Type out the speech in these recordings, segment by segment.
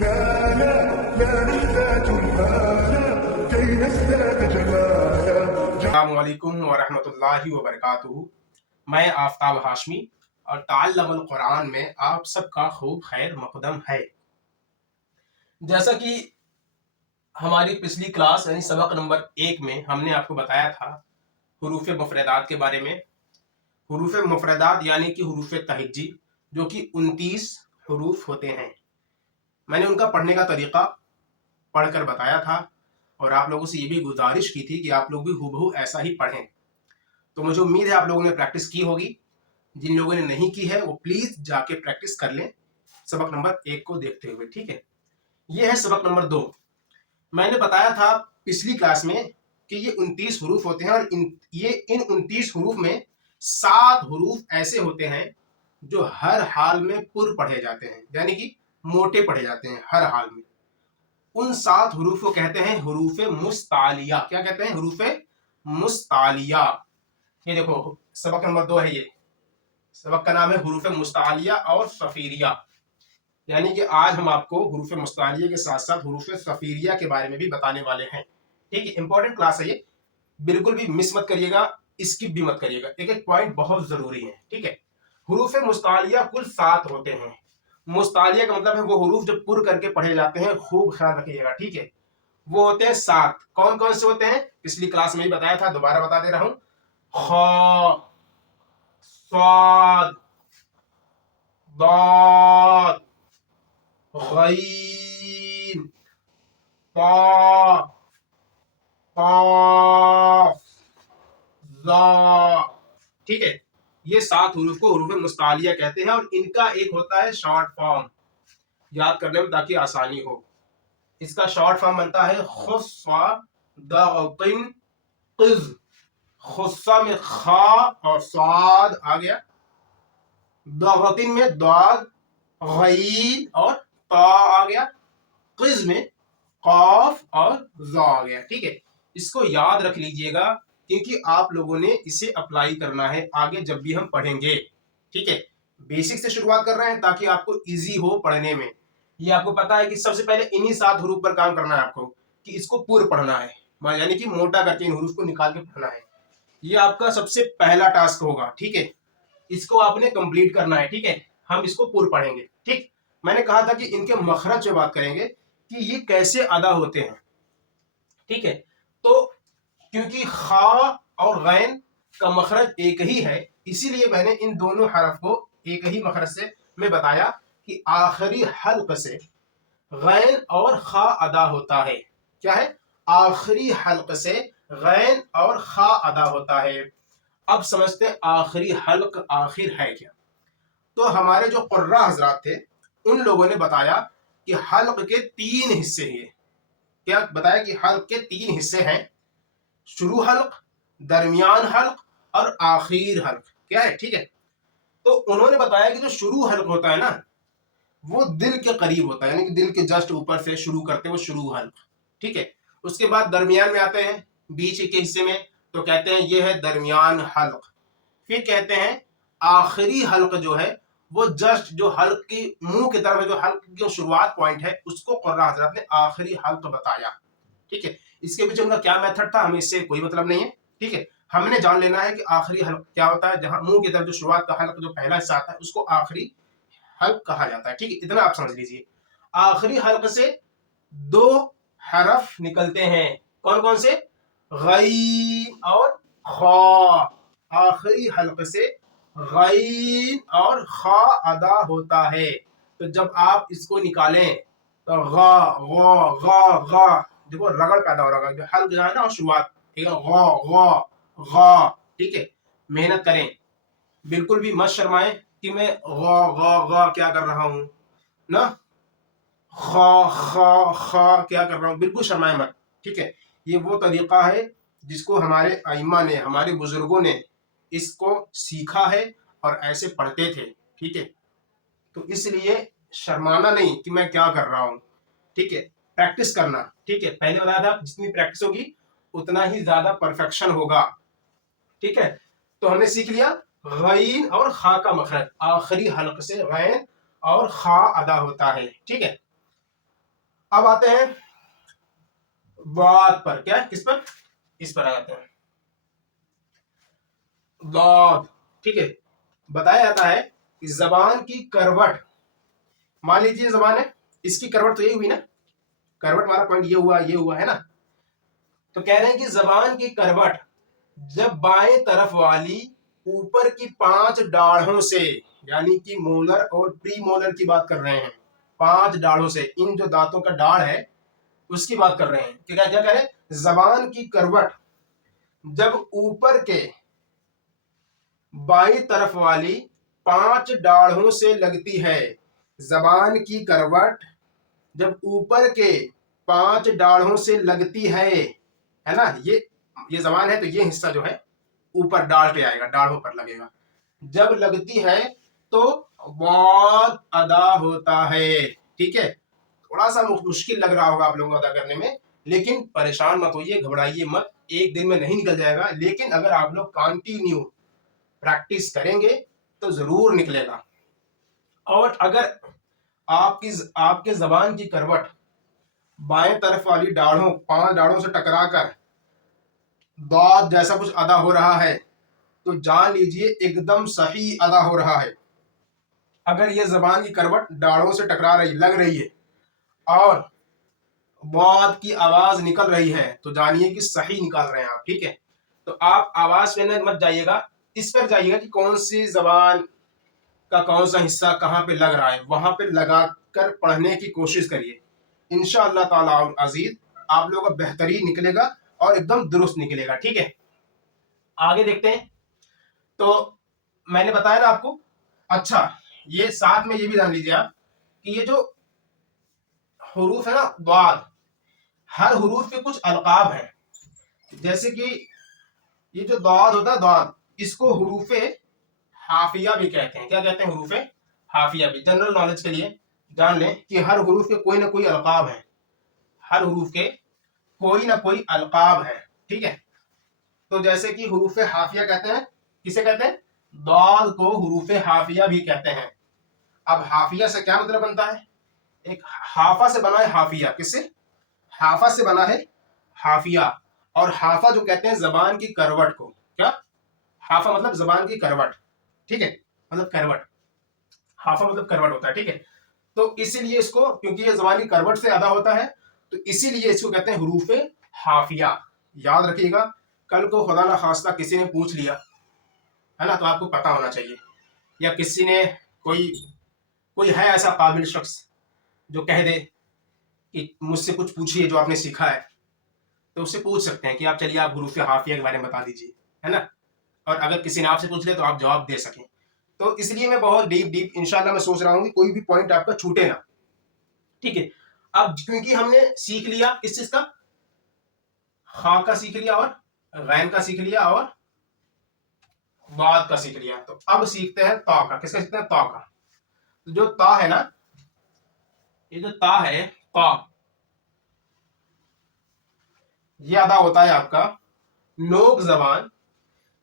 لا لا لا نحتاج المال كي نزداد جمالا. السلام علیکم ورحمۃ اللہ وبرکاتہ. میں آفتاب ہاشمی اور تعلم القرآن میں آپ سب کا خوب خیر مقدم ہے. جیسا کہ ہماری پچھلی کلاس یعنی سبق نمبر 1 میں ہم نے آپ کو بتایا تھا حروف مفردات کے بارے میں. حروف مفردات یعنی کہ حروف تہجی جو کہ 29 حروف ہوتے ہیں. میں نے ان کا پڑھنے کا طریقہ پڑھ کر بتایا تھا اور آپ لوگوں سے یہ بھی گزارش کی تھی کہ آپ لوگ بھی ہو ایسا ہی پڑھیں. تو مجھے امید ہے آپ لوگوں نے پریکٹس کی ہوگی. جن لوگوں نے نہیں کی ہے وہ پلیز جا کے پریکٹس کر لیں سبق نمبر 1 کو دیکھتے ہوئے. ٹھیک ہے, یہ ہے سبق نمبر 2. میں نے بتایا تھا پچھلی کلاس میں کہ یہ 29 حروف ہوتے ہیں اور ان 29 حروف میں 7 حروف ایسے ہوتے ہیں جو ہر حال میں پر پڑھے جاتے ہیں, یعنی کہ موٹے پڑھے جاتے ہیں ہر حال میں. ان 7 حروف کو کہتے ہیں حروف مستعلیہ. کیا کہتے ہیں؟ حروف مستعلیہ. یہ دیکھو سبق نمبر 2 ہے. یہ سبق کا نام ہے حروف مستعلیہ اور صفیریہ. یعنی کہ آج ہم آپ کو حروف مستعلیہ کے ساتھ ساتھ حروف صفیریہ کے بارے میں بھی بتانے والے ہیں. ٹھیک ہے, امپورٹنٹ کلاس ہے یہ, بالکل بھی مس مت کریے گا, اسکپ بھی مت کریے گا. ایک ایک پوائنٹ بہت ضروری ہے. ٹھیک ہے, حروف مستعلیہ کل 7 ہوتے ہیں. مستعلیہ کا مطلب ہے وہ حروف جو پر کر کے پڑھے جاتے ہیں. خوب خیال رکھیے گا. ٹھیک ہے, وہ ہوتے ہیں 7. کون کون سے ہوتے ہیں؟ پچھلی کلاس میں ہی بتایا تھا, دوبارہ بتا دے رہا ہوں. خ, صاد, ضاد, غین, طا, قاف, ظا. ٹھیک ہے, یہ 7 حروف کو حروف مستعلیہ کہتے ہیں اور ان کا ایک ہوتا ہے شارٹ فارم, یاد کرنے میں تاکہ آسانی ہو. اس کا شارٹ فارم بنتا ہے خصا ضغطن قز. خصہ میں خا اور صاد آ گیا, ضغطن میں ضاد, غین اور طا آ گیا, قز میں قاف اور ظا آ گیا. ٹھیک ہے, اس کو یاد رکھ لیجئے گا کیونکہ آپ لوگوں نے اسے اپلائی کرنا ہے آگے جب بھی ہم پڑھیں گے. ٹھیک ہے, بیسک سے شروعات کر رہے ہیں تاکہ آپ کو ایزی ہو پڑھنے میں. یہ آپ کو پتا ہے کہ سب سے پہلے انہی 7 حروف پر کام کرنا ہے آپ کو, کہ اس کو پور پڑھنا ہے, یعنی کہ موٹا کر کے ان حروف کو نکال کے پڑھنا ہے. یہ آپ کا سب سے پہلا ٹاسک ہوگا. ٹھیک ہے, اس کو آپ نے کمپلیٹ کرنا ہے. ٹھیک ہے, ہم اس کو پور پڑھیں گے. ٹھیک, میں نے کہا تھا کہ ان کے مخرج سے بات کریں گے کہ یہ کیسے ادا ہوتے ہیں. ٹھیک ہے, تو کیونکہ خا اور غین کا مخرج ایک ہی ہے اسی لیے میں نے ان دونوں حرف کو ایک ہی مخرج سے میں بتایا کہ آخری حلق سے غین اور خا ادا ہوتا ہے. کیا ہے؟ آخری حلق سے غین اور خا ادا ہوتا ہے. اب سمجھتے ہیں آخری حلق آخر ہے کیا. تو ہمارے جو قراء حضرات تھے ان لوگوں نے بتایا کہ حلق کے 3 حصے ہیں. کیا بتایا کہ حلق کے 3 حصے ہیں, شروع حلق, درمیان حلق اور آخر حلق. کیا ہے؟ ٹھیک ہے, تو انہوں نے بتایا کہ جو شروع حلق ہوتا ہے نا وہ دل کے قریب ہوتا ہے, یعنی کہ دل کے جسٹ اوپر سے شروع کرتے ہیں وہ شروع حلق. ٹھیک ہے, اس کے بعد درمیان میں آتے ہیں بیچ کے حصے میں تو کہتے ہیں یہ ہے درمیان حلق. پھر کہتے ہیں آخری حلق جو ہے وہ جسٹ جو حلق کی منہ کی طرف جو حلق کی شروعات پوائنٹ ہے اس کو قراء حضرات نے آخری حلق بتایا. ٹھیک ہے, اس کے پیچھے ان کا کیا میتھڈ تھا ہمیں اس سے کوئی مطلب نہیں ہے. ٹھیک ہے, ہم نے جان لینا ہے کہ آخری حلق کیا ہوتا ہے. جہاں منہ کی طرف جو شروعات کا حلق جو پہلا حصہ آتا ہے اس کو آخری حلق کہا جاتا ہے. ٹھیک ہے, اتنا آپ سمجھ لیجئے. آخری حلق سے 2 حرف نکلتے ہیں. کون کون سے؟ غین اور خا. آخری حلق سے غین اور خا ادا ہوتا ہے. تو جب آپ اس کو نکالیں تو غا غا غا غا, دیکھو رگڑ پیدا ہو رہا ہے جو حلق جو ہے نا شروعات. ٹھیک ہے, غا غا غا. ٹھیک ہے, محنت کریں, بالکل بھی مت شرمائیں کہ میں غا غا غا کیا کر رہا ہوں نا, خا خا خا کیا کر رہا ہوں, بالکل شرمائیں مت. ٹھیک ہے, یہ وہ طریقہ ہے جس کو ہمارے ائمہ نے, ہمارے بزرگوں نے اس کو سیکھا ہے اور ایسے پڑھتے تھے. ٹھیک ہے, تو اس لیے شرمانا نہیں کہ میں کیا کر رہا ہوں. ٹھیک ہے, پریکٹس کرنا. ٹھیک ہے, پہلے بتایا تھا جتنی پریکٹس ہوگی اتنا ہی زیادہ پرفیکشن ہوگا. ٹھیک ہے, تو ہم نے سیکھ لیا غین اور خا کا مخرج. آخری حلق سے غین اور خا ادا ہوتا ہے. ٹھیک ہے, اب آتے ہیں ضاد پر. کیا کس پر؟ اس پر آتے ہیں ضاد. ٹھیک ہے. بتایا جاتا ہے کہ زبان کی کروٹ، مان لیجیے زبان ہے، اس کی کروٹ تو یہی ہوئی نا، کروٹ والا پوائنٹ یہ ہوا ہے نا. تو کہہ رہے ہیں کہ زبان کی کروٹ جب بائیں طرف والی اوپر کی 5 ڈاڑھوں سے، یعنی کہ مولر اور پری مولر کی بات کر رہے ہیں، 5 ڈاڑھوں سے، ان جو دانتوں کا ڈاڑھ ہے اس کی بات کر رہے ہیں. کیا کہہ رہے ہیں؟ زبان کی کروٹ جب اوپر کے بائیں طرف والی 5 ڈاڑھوں سے لگتی ہے. زبان کی کروٹ جب اوپر کے 5 ڈاڑھوں سے لگتی ہے نا، یہ زبان ہے تو یہ حصہ جو ہے اوپر ڈاڑھ پہ آئے گا، ڈاڑھوں پر لگے گا. جب لگتی ہے تو ضاد ادا ہوتا ہے. ٹھیک ہے. تھوڑا سا مشکل لگ رہا ہوگا آپ لوگوں کو ادا کرنے میں، لیکن پریشان مت ہوئیے، گھبرائیے مت، ایک دن میں نہیں نکل جائے گا، لیکن اگر آپ لوگ کنٹینیو پریکٹس کریں گے تو ضرور نکلے گا. اور اگر آپ کے زبان کی کروٹ بائیں طرف والی ڈاڑھوں 5 ڈاڑھوں سے ٹکرا کر ضاد جیسا کچھ ادا ہو رہا ہے تو جان لیجئے ایک دم صحیح ادا ہو رہا ہے. اگر یہ زبان کی کروٹ ڈاڑھوں سے ٹکرا رہی، لگ رہی ہے اور ضاد کی آواز نکل رہی ہے تو جانیے کہ صحیح نکال رہے ہیں آپ. ٹھیک ہے. تو آپ آواز پہ مت جائیے گا، اس پر جائیے گا کہ کون سی زبان کا کون سا حصہ کہاں پہ لگ رہا ہے، وہاں پہ لگا کر پڑھنے کی کوشش کریے. انشاءاللہ تعالی عزیز آپ لوگوں کا بہترین نکلے گا اور ایک دم درست نکلے گا. ٹھیک ہے. آگے دیکھتے ہیں. تو میں نے بتایا نا آپ کو. اچھا، یہ ساتھ میں یہ بھی جان لیجیے آپ کہ یہ جو حروف ہے نا ضاد، ہر حروف کے کچھ القاب ہیں. جیسے کہ یہ جو ضاد ہوتا ہے ضاد، اس کو حروف حافیہ بھی کہتے ہیں. کیا کہتے ہیں؟ حروف حافیہ بھی. جنرل نالج کے لیے جان لیں کہ ہر حروف کے کوئی نہ کوئی القاب ہیں، ہر حروف کے کوئی نہ کوئی القاب ہے. ٹھیک ہے. تو جیسے کہ حروف حافیہ کہتے ہیں، کسے کہتے ہیں؟ ضاد کو حروف حافیہ بھی کہتے ہیں. اب حافیہ سے کیا مطلب بنتا ہے؟ ایک حافہ سے بنا ہے حافیہ. کس سے؟ حافہ سے بنا ہے حافیہ. اور حافہ جو کہتے ہیں زبان کی کروٹ کو. کیا؟ حافہ مطلب زبان کی کروٹ. ٹھیک ہے. مطلب کروٹ، حافہ مطلب کروٹ ہوتا ہے. ٹھیک ہے. تو اسی لیے اس کو، کیونکہ یہ زبان کی کروٹ سے ادا ہوتا ہے تو اسی لیے اس کو کہتے ہیں حروف حافیہ. یاد رکھیے گا، کل کو خدا نہ خواستہ کسی نے پوچھ لیا ہے نا، تو آپ کو پتا ہونا چاہیے. یا کسی نے کوئی ہے ایسا قابل شخص جو کہہ دے کہ مجھ سے کچھ پوچھیے جو آپ نے سیکھا ہے، تو اس سے پوچھ سکتے ہیں کہ آپ چلیے آپ حروف حافیہ کے بارے میں بتا دیجیے، ہے نا. اور اگر کسی نے آپ سے پوچھ لے تو آپ جواب دے سکیں. تو اس لیے میں بہت ڈیپ انشاءاللہ میں سوچ رہا ہوں کہ کوئی بھی پوائنٹ آپ کا چھوٹے نا. ٹھیک ہے. اب کیونکہ ہم نے سیکھ لیا اس چیز کا، خا کا سیکھ لیا اور غین کا سیکھ لیا اور ضاد کا سیکھ لیا، تو اب سیکھتے ہیں تا کا. کس کا سیکھتے ہیں؟ تا کا. جو تا ہے نا، یہ جو تا ہے، تا یہ ادا ہوتا ہے آپ کا نوک زبان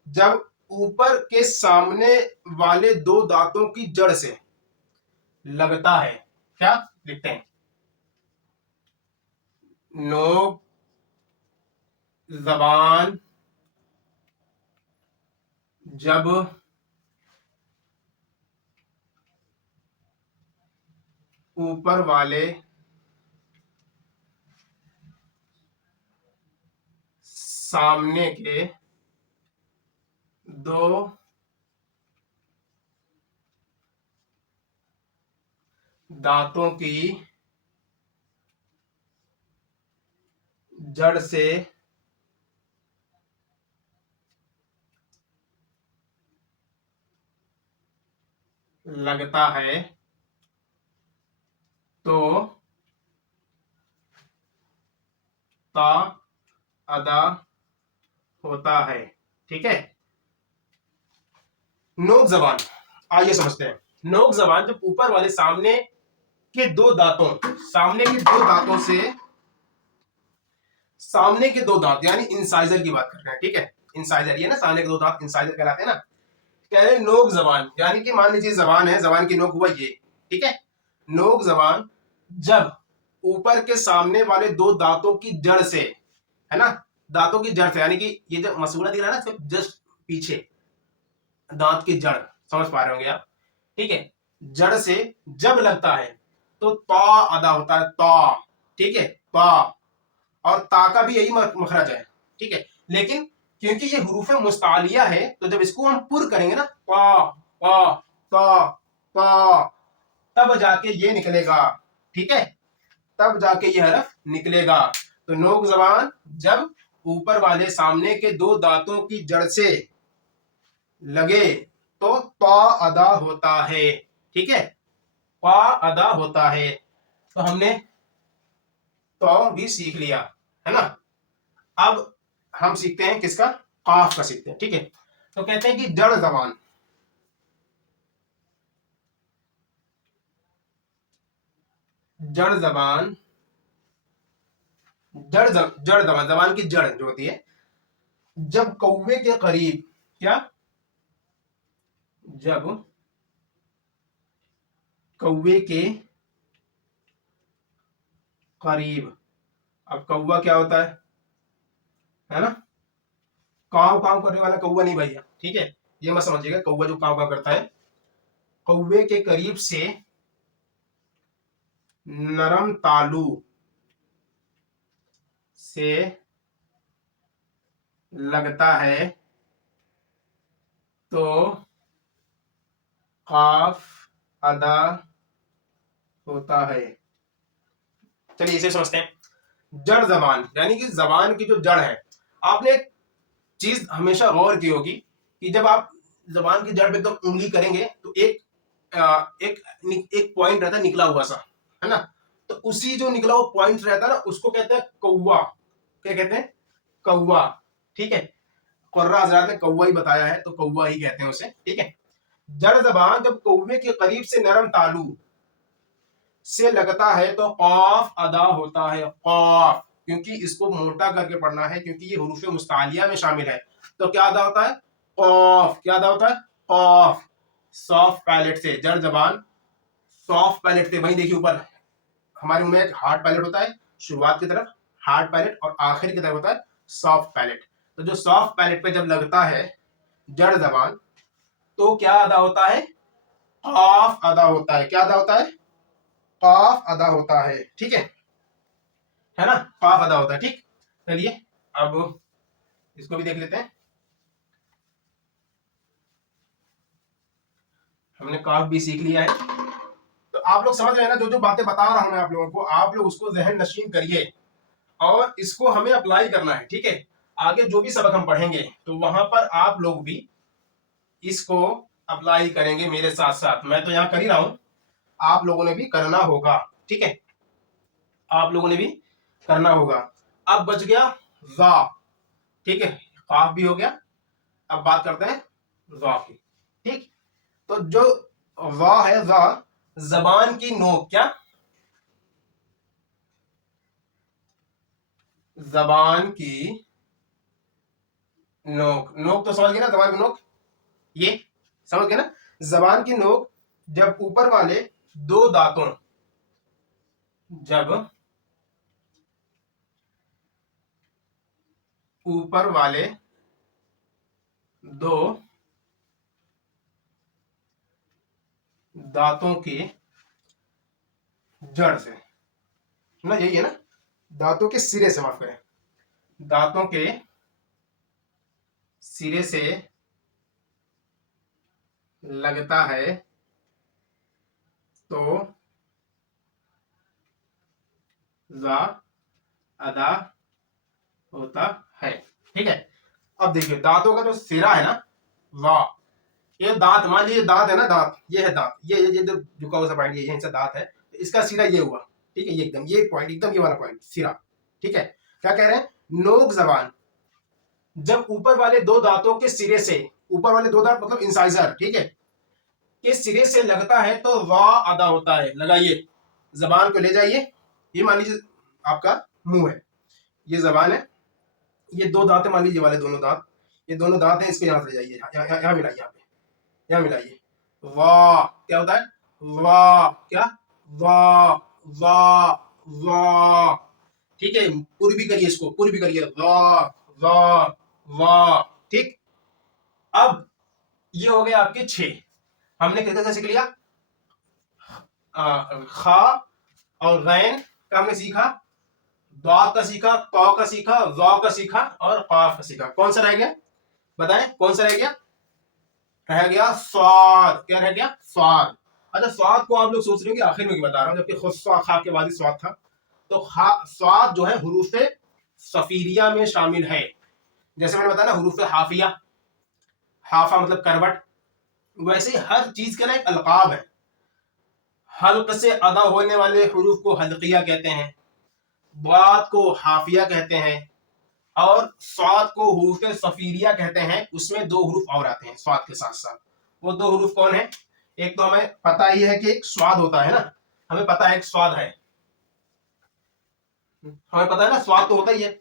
جب اوپر کے سامنے والے 2 دانتوں کی جڑ سے لگتا ہے. کیا لکھتے ہیں؟ نوک زبان جب اوپر والے سامنے کے 2 دانتوں کی جڑ سے لگتا ہے تو تا ادا ہوتا ہے. ٹھیک ہے. نوک زبان آئیے سمجھتے ہیں. نوک زبان جب اوپر والے سامنے کے 2 دانتوں، سامنے کے 2 دانتوں سے، سامنے کے 2 دانت یعنی انسائزر کی بات کر رہے ہیں. ٹھیک ہے. انسائزر یہ نا، سامنے کے 2 دانت انسائزر کہلاتے ہیں نا. کہہ رہے ہیں نوک زبان، یعنی کہ مان لیجیے زبان ہے، زبان کی نوک ہوا یہ. ٹھیک ہے. نوک زبان جب اوپر کے سامنے والے دو دانتوں کی جڑ سے، ہے نا، دانتوں کی جڑ سے، یعنی کہ یہ جو مسورہ دکھ رہا ہے نا جسٹ پیچھے دانت کی جڑ، سمجھ پا رہے ہوں گے آپ، ٹھیک ہے، جڑ سے جب لگتا ہے تو تا ادا ہوتا ہے، تا، ٹھیک ہے، تا، اور تا کا بھی یہی مخرج ہے، ٹھیک ہے، لیکن کیونکہ یہ حروف مستعلیہ ہے تو جب اس کو ہم پر کریں گے نا، تا تا تا تا، تب جا کے یہ نکلے گا، ٹھیک ہے، تب جا کے یہ حرف نکلے گا۔ تو نوک زبان جب اوپر والے سامنے کے دو دانتوں کی جڑ سے لگے تو تا ادا ہوتا ہے، ٹھیک ہے، تا ادا ہوتا ہے۔ تو ہم نے تو بھی سیکھ لیا، ہے نا۔ اب ہم سیکھتے ہیں کس کا؟ قاف کا سیکھتے ہیں، ٹھیک ہے۔ تو کہتے ہیں کہ جڑ زبان، جڑ زبان، جڑ زبان، زبان کی جڑ جو ہوتی ہے جب کوے کے قریب، کیا؟ جب کوے کے قریب، اب کوا کیا ہوتا ہے نا، کاؤ کاؤ کرنے والا کوا نہیں بھیا، ٹھیک ہے، یہ مت سمجھیے گا کوا جو کاؤ کاؤ کرتا ہے، کوے کے قریب سے نرم تالو سے لگتا ہے تو قاف ادا ہوتا ہے۔ چلیے اسے سمجھتے ہیں۔ جڑ زبان یعنی کہ زبان کی جو جڑ ہے، آپ نے ایک چیز ہمیشہ غور کی ہوگی کہ جب آپ زبان کی جڑ پہ ایک دم انگلی کریں گے تو ایک پوائنٹ رہتا ہے نکلا ہوا سا، ہے نا، تو اسی جو نکلا ہوا پوائنٹ رہتا ہے نا اس کو کہتے ہیں کوا، کیا کہتے ہیں؟ کوا، ٹھیک ہے، قرہ حضرات نے کوا ہی بتایا ہے تو کوا ہی کہتے ہیں اسے، ٹھیک ہے۔ جڑ زبان جب کوے کے قریب سے نرم تالو سے لگتا ہے تو قاف ادا ہوتا ہے، قاف، کیونکہ اس کو موٹا کر کے پڑھنا ہے کیونکہ یہ حروف مستعلیہ میں شامل ہے، تو کیا ادا ہوتا ہے؟ قاف، کیا ادا ہوتا ہے؟ قاف، سافٹ پیلٹ سے، جڑ زبان سافٹ پیلٹ سے، وہیں دیکھیے اوپر ہمارے منہ میں ایک ہارڈ پیلٹ ہوتا ہے، شروعات کی طرف ہارڈ پیلٹ اور آخر کی طرف ہوتا ہے سافٹ پیلٹ، تو جو سافٹ پیلٹ پہ جب لگتا ہے جڑ زبان تو کیا ادا ہوتا ہے؟ قاف ادا ہوتا ہے، کیا ادا ہوتا ہے؟ قاف ادا ہوتا ہے، ٹھیک ہے نا، قاف ادا ہوتا ہے، ٹھیک۔ چلیے اب اس کو بھی دیکھ لیتے ہیں۔ ہم نے قاف بھی سیکھ لیا ہے، تو آپ لوگ سمجھ رہے ہیں نا، جو جو باتیں بتا رہا ہوں میں آپ لوگوں کو، آپ لوگ اس کو ذہن نشین کریے اور اس کو ہمیں اپلائی کرنا ہے، ٹھیک ہے۔ آگے جو بھی سبق ہم پڑھیں گے تو وہاں پر آپ لوگ بھی اس کو اپلائی کریں گے میرے ساتھ ساتھ، میں تو یہاں کر ہی رہا ہوں، آپ لوگوں نے بھی کرنا ہوگا، ٹھیک ہے، آپ لوگوں نے بھی کرنا ہوگا۔ اب بچ گیا ذا، ٹھیک ہے، قاف بھی ہو گیا، اب بات کرتے ہیں ذا کی، ٹھیک۔ تو جو ذا ہے، ذا زبان کی نوک، کیا؟ زبان کی نوک، نوک تو سمجھ گئے نا، زبان کی نوک، یہ سمجھ گئے نا، زبان کی نوک جب اوپر والے دو دانتوں، جب اوپر والے دو دانتوں کی جڑ سے نا، یہی ہے نا، دانتوں کے سرے سے، معاف کریں، دانتوں کے سرے سے لگتا ہے تو ذا ادا ہوتا ہے، ٹھیک ہے۔ اب دیکھیے دانتوں کا جو سرا ہے نا، ذا، یہ دانت، مان لیجیے دانت ہے نا، دانت، یہ ہے دانت، یہ جو جھکا ہوا سا پوائنٹ، یہ سے دانت ہے، اس کا سرا یہ ہوا، ٹھیک ہے، یہ ایک دم یہ پوائنٹ، ایک دم یہ والا پوائنٹ سرا، ٹھیک ہے۔ کیا کہہ رہے ہیں؟ نوک زبان جب اوپر والے دو دانتوں کے سرے سے، اوپر والے دو دانت مطلب انسائزر، ٹھیک ہے، کے سرے سے لگتا ہے تو ذا ادا ہوتا ہے۔ لگائیے، زبان کو لے جائیے، یہ مان لیجیے آپ کا منہ ہے، یہ زبان ہے، یہ دو دانت مان لیجیے والے دونوں دانت، یہ دونوں دانت ہیں، اس کو یہاں سے لے جائیے، یہاں ملائیے، یہاں پہ یہاں ملائیے، وا، کیا ہوتا ہے؟ وا، کیا؟ وا، وا، وا. ٹھیک ہے, پور بھی کریے اس کو, پور بھی کریے, وا وا وا. ٹھیک, اب یہ ہو گیا آپ کے 6. ہم نے کیسے سیکھ لیا, خا اور غین کا ہم نے سیکھا, ضاد کا سیکھا, قا کا سیکھا, ظا کا سیکھا اور قاف کا سیکھا. کون سا رہ گیا بتائیں, کون سا رہ گیا؟ رہ گیا صاد. کیا رہ گیا؟ صاد. اچھا صاد کو آپ لوگ سوچ رہے ہو کہ آخر میں بتا رہا ہوں, جبکہ خود خا کے بعد صاد تھا. تو صاد جو ہے حروف صفیریہ میں شامل ہے. جیسے میں نے بتایا نا حروف حافیہ, حافہ مطلب کروٹ, ویسے ہر چیز کا نا ایک القاب ہے. حلق سے ادا ہونے والے حروف کو حلقیہ کہتے ہیں, ضاد کو حافیہ کہتے ہیں, اور صاد کو حروف صفیریہ کہتے ہیں. اس میں 2 حروف اور آتے ہیں صاد کے ساتھ ساتھ. وہ 2 حروف کون ہیں؟ ایک تو ہمیں پتہ ہی ہے کہ ایک صاد ہوتا ہے نا, ہمیں پتہ ہے ایک صاد ہے, ہمیں پتہ ہے نا صاد تو ہوتا ہی ہے.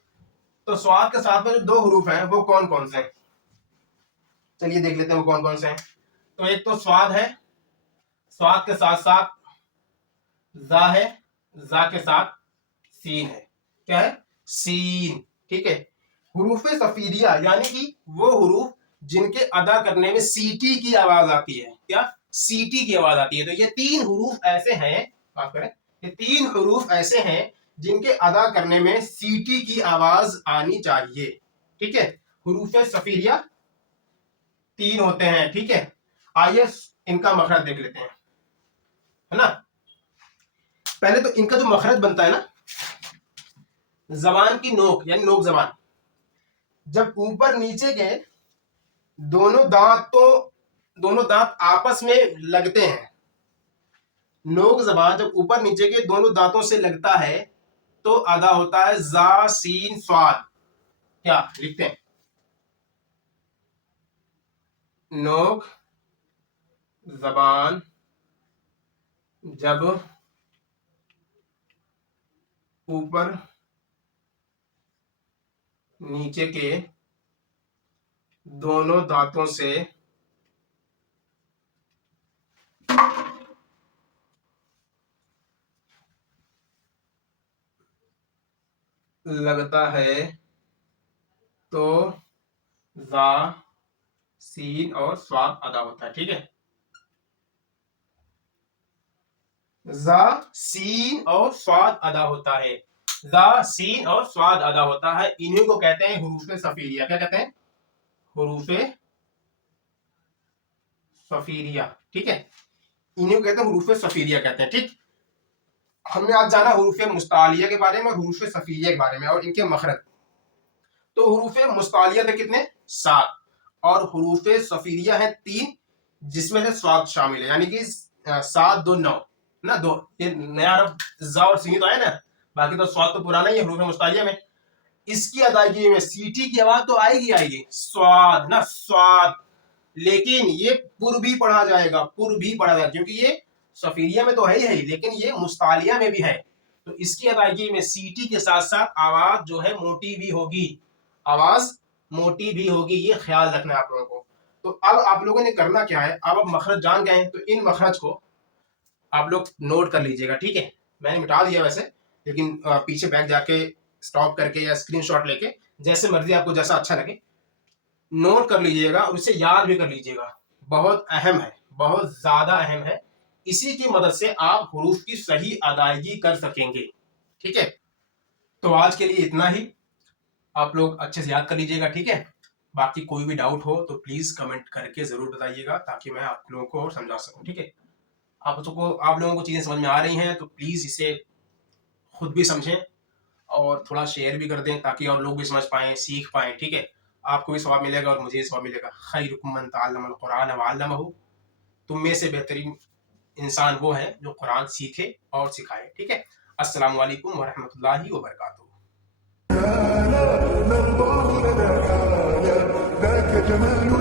تو صاد کے ساتھ میں جو 2 حروف ہیں وہ کون کون سے ہیں, چلیے دیکھ لیتے ہیں وہ کون کون سے ہیں. تو ایک تو صاد ہے, صاد کے ساتھ ساتھ زا ہے, زا کے ساتھ سین ہے. کیا ہے؟ سین. ٹھیک ہے, حروف صفیریہ یعنی کہ وہ حروف جن کے ادا کرنے میں سیٹی کی آواز آتی ہے. کیا؟ سیٹی کی آواز آتی ہے. تو یہ 3 حروف ایسے ہیں, معاف کریں, یہ 3 حروف ایسے ہیں جن کے ادا کرنے میں سیٹی کی آواز آنی چاہیے. ٹھیک ہے, حروف صفیریہ 3 ہوتے ہیں. ٹھیک ہے, آئیے ان کا مخرج دیکھ لیتے ہیں, ہے نا. پہلے تو ان کا جو مخرج بنتا ہے نا, زبان کی نوک یعنی نوک زبان, جب اوپر نیچے کے دونوں دانت آپس میں لگتے ہیں, نوک زبان جب اوپر نیچے کے دونوں دانتوں سے لگتا ہے تو ادا ہوتا ہے زا سین صاد. کیا لکھتے ہیں؟ نوک زبان جب اوپر نیچے کے دونوں دانتوں سے لگتا ہے تو زا سین اور صاد ادا ہوتا ہے. ٹھیک ہے, زا سین اور صاد ادا ہوتا ہے, زا سین اور صاد ادا ہوتا ہے. انہیں کو کہتے ہیں حروف صفیریہ. کیا کہتے ہیں؟ حروف صفیریہ. ٹھیک ہے, انہیں کو کہتے ہیں حروف صفیریہ کہتے ہیں. ٹھیک, ہم نے آج جانا حروف مستعلیہ کے بارے میں اور حروف صفیریہ کے بارے میں اور ان کے مخرج. تو حروف مستعلیہ تھے کتنے؟ 7, اور حروف صفیریہ ہیں 3 جس میں سے صاد شامل ہے, یعنی کہ 7 2 9 نا, 2 یہ نیا رب زا اور سین تو ہے نا, باقی تو صاد تو پرانا ہی ہے حروف مستعلیہ میں. اس کی ادائیگی میں سیٹی کی آواز تو آئے گی صاد نا, صاد, لیکن یہ پر بھی پڑھا جائے گا, پر بھی پڑھا جائے گا, کیونکہ یہ صفیریہ میں تو ہے ہی لیکن یہ مستعلیہ میں بھی ہے. تو اس کی ادائیگی میں سیٹی کے ساتھ ساتھ آواز جو ہے موٹی بھی ہوگی, آواز موٹی بھی ہوگی, یہ خیال رکھنا ہے آپ لوگوں کو. تو اب آپ لوگوں نے کرنا کیا ہے, اب مخرج جان گئے ہیں تو ان مخرج کو آپ لوگ نوٹ کر لیجئے گا. ٹھیک ہے, میں نے مٹا دیا ویسے, لیکن پیچھے بیک جا کے سٹاپ کر کے یا اسکرین شاٹ لے کے جیسے مرضی آپ کو جیسا اچھا لگے نوٹ کر لیجئے گا اور اسے یاد بھی کر لیجئے گا. بہت اہم ہے, بہت زیادہ اہم ہے. اسی کی مدد سے آپ حروف کی صحیح ادائیگی کر سکیں گے. ٹھیک ہے, تو آج کے لیے اتنا ہی, آپ لوگ اچھے سے یاد کر لیجئے گا. ٹھیک ہے, باقی کوئی بھی ڈاؤٹ ہو تو پلیز کمنٹ کر کے ضرور بتائیے گا تاکہ میں آپ لوگوں کو سمجھا سکوں. ٹھیک ہے, آپ لوگوں کو چیزیں سمجھ میں آ رہی ہیں تو پلیز اسے خود بھی سمجھیں اور تھوڑا شیئر بھی کر دیں تاکہ اور لوگ بھی سمجھ پائیں, سیکھ پائیں. ٹھیک ہے, آپ کو بھی ثواب ملے گا اور مجھے بھی ثواب ملے گا. خیرکم من تعلم القرآن وعلمہ, تم میں سے بہترین انسان وہ ہے جو قرآن سیکھے اور سکھائے. ٹھیک ہے, السلام علیکم ورحمۃ اللہ وبرکاتہ. لا نرضى لنا حالا ذاك جمال